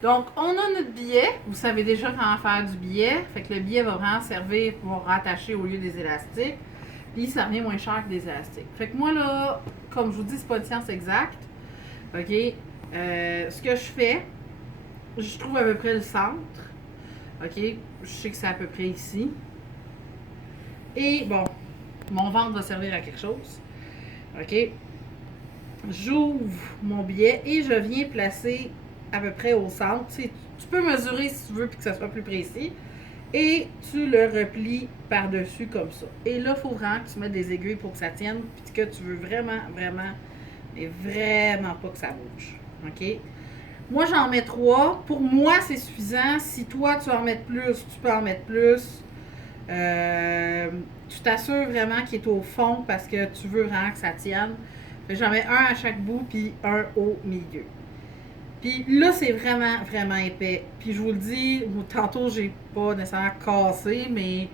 Donc, on a notre billet. Vous savez déjà comment faire du billet. Fait que le billet va vraiment servir pour rattacher au lieu des élastiques. Puis, ça revient moins cher que des élastiques. Fait que moi, là, comme je vous dis, c'est pas une science exacte. OK? Ce que je fais, je trouve à peu près le centre. OK? Je sais que c'est à peu près ici. Et bon, mon ventre va servir à quelque chose. OK? J'ouvre mon billet et je viens placer à peu près au centre. Tu peux mesurer si tu veux puis que ça soit plus précis. Et tu le replies par-dessus comme ça. Et là, il faut vraiment que tu mettes des aiguilles pour que ça tienne puis que tu veux vraiment, vraiment, mais vraiment pas que ça bouge. OK? Moi, j'en mets 3. Pour moi, c'est suffisant. Si toi, tu veux en mettre plus, tu peux en mettre plus. Tu t'assures vraiment qu'il est au fond parce que tu veux vraiment que ça tienne. J'en mets un à chaque bout puis un au milieu. Puis là, c'est vraiment, vraiment épais. Puis je vous le dis, tantôt, j'ai pas nécessairement cassé, mais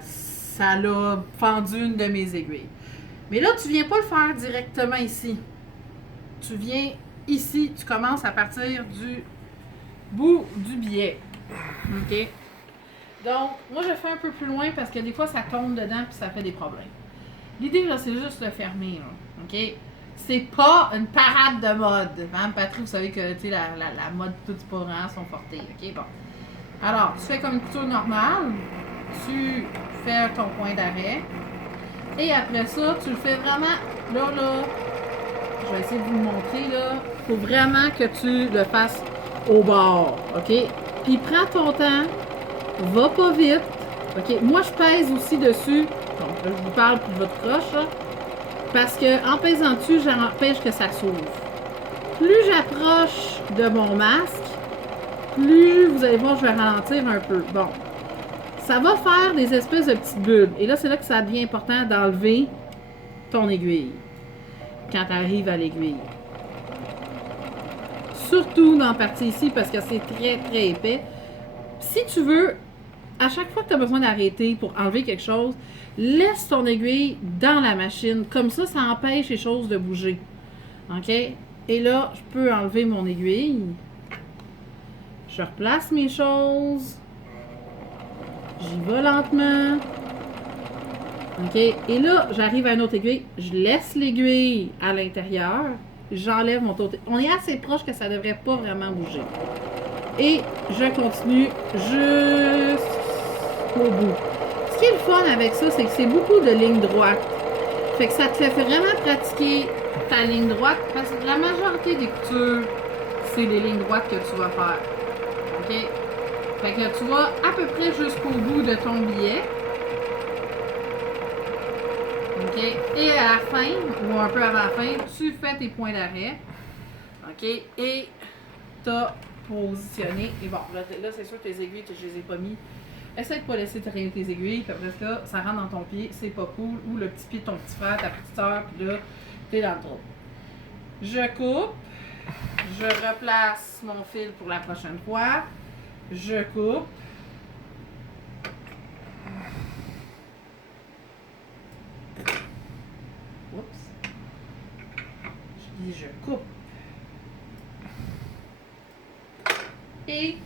ça l'a fendu une de mes aiguilles. Mais là, tu viens pas le faire directement ici. Tu viens ici, tu commences à partir du bout du billet. OK? Donc, moi, je fais un peu plus loin parce que des fois, ça tombe dedans puis ça fait des problèmes. L'idée, là, c'est juste le fermer, là. OK? C'est pas une parade de mode. Hein, Patrick, vous savez que la mode, tout c'est pas vraiment son porté. OK? Bon. Alors, tu fais comme une couture normale. Tu fais ton point d'arrêt. Et après ça, tu le fais vraiment. Là, je vais essayer de vous le montrer, là. Faut vraiment que tu le fasses au bord. OK? Puis prends ton temps. Va pas vite. OK? Moi, je pèse aussi dessus. Donc, là, je vous parle pour votre croche, là. Parce que en pesant dessus, j'empêche que ça s'ouvre. Plus j'approche de mon masque, plus vous allez voir, je vais ralentir un peu. Bon. Ça va faire des espèces de petites bulles. Et là, c'est là que ça devient important d'enlever ton aiguille. Quand tu arrives à l'aiguille. Surtout dans la partie ici, parce que c'est très, très épais. Si tu veux, à chaque fois que tu as besoin d'arrêter pour enlever quelque chose, laisse ton aiguille dans la machine. Comme ça, ça empêche les choses de bouger. OK? Et là, je peux enlever mon aiguille. Je replace mes choses. J'y vais lentement. OK? Et là, j'arrive à une autre aiguille. Je laisse l'aiguille à l'intérieur. J'enlève mon autre. On est assez proche que ça ne devrait pas vraiment bouger. Et je continue jusqu'au bout. Ce qui est le fun avec ça, c'est que c'est beaucoup de lignes droites. Fait que ça te fait vraiment pratiquer ta ligne droite parce que la majorité des coutures, c'est les lignes droites que tu vas faire. OK? Fait que tu vas à peu près jusqu'au bout de ton billet. OK? Et à la fin, ou un peu avant la fin, tu fais tes points d'arrêt. OK? Et tu as positionné. Et bon, là c'est sûr que tes aiguilles, je les ai pas mis. Essaye de pas laisser traîner tes aiguilles, puis après ça, ça rentre dans ton pied, c'est pas cool. Ou le petit pied de ton petit frère, ta petite soeur, puis là, t'es dans le trou. Je coupe. Je replace mon fil pour la prochaine fois. Je coupe. Oups. Je dis je coupe. Et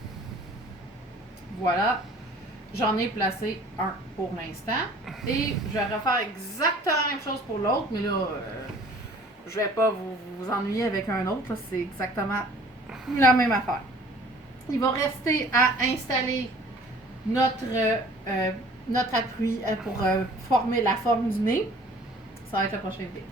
voilà. J'en ai placé un pour l'instant. Et je vais refaire exactement la même chose pour l'autre, mais là, je vais pas vous ennuyer avec un autre. C'est exactement la même affaire. Il va rester à installer notre appui pour former la forme du nez. Ça va être la prochaine vidéo.